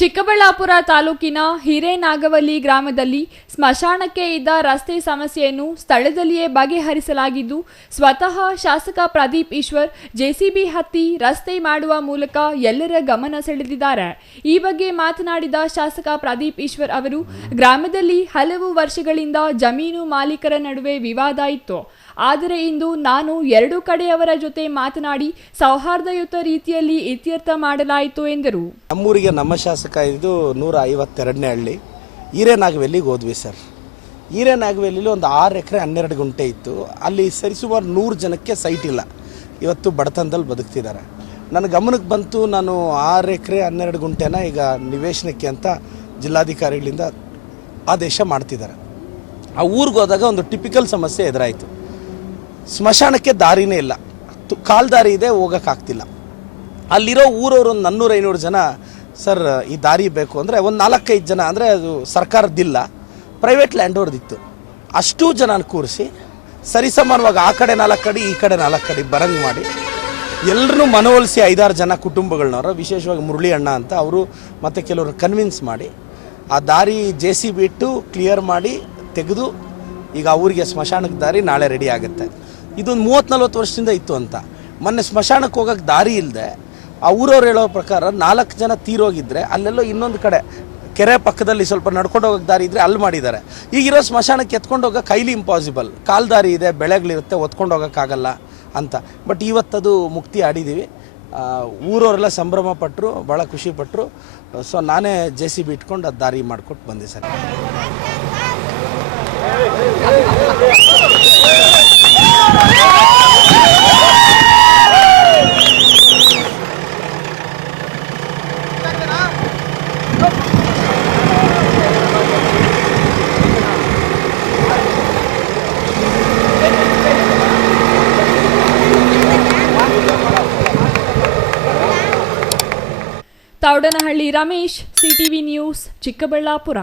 ಚಿಕ್ಕಬಳ್ಳಾಪುರ ತಾಲೂಕಿನ ಹಿರೇನಾಗವಲ್ಲಿ ಗ್ರಾಮದಲ್ಲಿ ಸ್ಮಶಾನಕ್ಕೆ ಇದ್ದ ರಸ್ತೆ ಸಮಸ್ಯೆಯನ್ನು ಸ್ಥಳದಲ್ಲಿಯೇ ಬಗೆಹರಿಸಲಾಗಿದ್ದು, ಸ್ವತಃ ಶಾಸಕ ಪ್ರದೀಪ್ ಈಶ್ವರ್ ಜೆಸಿಬಿ ಹತ್ತಿ ರಸ್ತೆ ಮಾಡುವ ಮೂಲಕ ಎಲ್ಲರ ಗಮನ ಸೆಳೆದಿದ್ದಾರೆ. ಈ ಬಗ್ಗೆ ಮಾತನಾಡಿದ ಶಾಸಕ ಪ್ರದೀಪ್ ಈಶ್ವರ್ ಅವರು, ಗ್ರಾಮದಲ್ಲಿ ಹಲವು ವರ್ಷಗಳಿಂದ ಜಮೀನು ಮಾಲೀಕರ ನಡುವೆ ವಿವಾದ ಇತ್ತು. ಆದರೆ ಇಂದು ನಾನು ಎರಡೂ ಕಡೆಯವರ ಜೊತೆ ಮಾತನಾಡಿ ಸೌಹಾರ್ದಯುತ ರೀತಿಯಲ್ಲಿ ಇತ್ಯರ್ಥ ಮಾಡಲಾಯಿತು ಎಂದರು. ನಮ್ಮೂರಿಗೆ ನಮ್ಮ ಶಾಸಕ ಇದು 152ನೇ ಹಳ್ಳಿ ಹಿರೇನಾಗವೆಲ್ಲಿಗೆ ಹೋದ್ವಿ ಸರ್. ಹಿರೇನಾಗವೆಲ್ಲಿ ಒಂದು 6 ಎಕರೆ 12 ಗುಂಟೆ ಇತ್ತು. ಅಲ್ಲಿ ಸರಿಸುಮಾರು 100 ಜನಕ್ಕೆ ಸೈಟ್ ಇಲ್ಲ. ಇವತ್ತು ಬಡತನದಲ್ಲಿ ಬದುಕ್ತಿದ್ದಾರೆ. ನನ್ನ ಗಮನಕ್ಕೆ ಬಂತು, ನಾನು 6 ಎಕರೆ 12 ಗುಂಟೆನ ಈಗ ನಿವೇಶನಕ್ಕೆ ಅಂತ ಜಿಲ್ಲಾಧಿಕಾರಿಗಳಿಂದ ಆದೇಶ ಮಾಡ್ತಿದ್ದಾರೆ. ಆ ಊರಿಗೆ ಹೋದಾಗ ಒಂದು ಟಿಪಿಕಲ್ ಸಮಸ್ಯೆ ಎದುರಾಯಿತು. ಸ್ಮಶಾನಕ್ಕೆ ದಾರಿನೇ ಇಲ್ಲ, ಕಾಲ್ದಾರಿ ಇದೆ, ಹೋಗೋಕ್ಕಾಗ್ತಿಲ್ಲ. ಅಲ್ಲಿರೋ ಊರವರು ಒಂದು 400-500 ಜನ ಸರ್ ಈ ದಾರಿ ಬೇಕು ಅಂದರೆ ಒಂದು 4-5 ಜನ, ಅಂದರೆ ಅದು ಸರ್ಕಾರದ್ದಿಲ್ಲ, ಪ್ರೈವೇಟ್ ಲ್ಯಾಂಡ್ ಅವ್ರದ್ದಿತ್ತು. ಅಷ್ಟೂ ಜನ ಕೂರಿಸಿ ಸರಿಸಮಾನವಾಗಿ ಆ ಕಡೆ 4 ಕಡೆ ಈ ಕಡೆ 4 ಕಡೆ ಬರಂಗೆ ಮಾಡಿ ಎಲ್ಲರೂ ಮನವೊಲಿಸಿ 5-6 ಜನ ಕುಟುಂಬಗಳನ್ನವರು, ವಿಶೇಷವಾಗಿ ಮುರಳಿ ಅಣ್ಣ ಅಂತ ಅವರು ಮತ್ತು ಕೆಲವರು ಕನ್ವಿನ್ಸ್ ಮಾಡಿ ಆ ದಾರಿ JCB ಬಿಟ್ಟು ಕ್ಲಿಯರ್ ಮಾಡಿ ತೆಗೆದು ಈಗ ಊರಿಗೆ ಸ್ಮಶಾನಕ್ಕೆ ದಾರಿ ನಾಳೆ ರೆಡಿ ಆಗುತ್ತೆ. ಇದೊಂದು 30-40 ವರ್ಷದಿಂದ ಇತ್ತು ಅಂತ. ಮೊನ್ನೆ ಸ್ಮಶಾನಕ್ಕೆ ಹೋಗೋಕ್ಕೆ ದಾರಿ ಇಲ್ಲದೆ ಆ ಊರವ್ರು ಹೇಳೋ ಪ್ರಕಾರ 4 ಜನ ತೀರೋಗಿದ್ದರೆ ಅಲ್ಲೆಲ್ಲೋ ಇನ್ನೊಂದು ಕಡೆ ಕೆರೆ ಪಕ್ಕದಲ್ಲಿ ಸ್ವಲ್ಪ ನಡ್ಕೊಂಡು ಹೋಗೋಕ್ಕೆ ದಾರಿ ಇದ್ದರೆ ಅಲ್ಲಿ ಮಾಡಿದ್ದಾರೆ. ಈಗಿರೋ ಸ್ಮಶಾನಕ್ಕೆ ಎತ್ಕೊಂಡು ಹೋಗೋಕೆ ಹೈಲಿ ಇಂಪಾಸಿಬಲ್. ಕಾಲು ದಾರಿ ಇದೆ, ಬೆಳೆಗಳಿರುತ್ತೆ, ಒತ್ಕೊಂಡು ಹೋಗೋಕ್ಕಾಗಲ್ಲ ಅಂತ. ಬಟ್ ಇವತ್ತದು ಮುಕ್ತಿ ಆಡಿದ್ದೀವಿ. ಊರವರೆಲ್ಲ ಸಂಭ್ರಮ ಪಟ್ಟರು, ಭಾಳ ಖುಷಿ ಪಟ್ಟರು. ಸೊ ನಾನೇ JCB ಇಟ್ಕೊಂಡು ಅದು ದಾರಿ ಮಾಡಿಕೊಟ್ಟು ಬಂದೆ sir. Thoudanahalli Ramesh, CTV news, Chikkaballapur.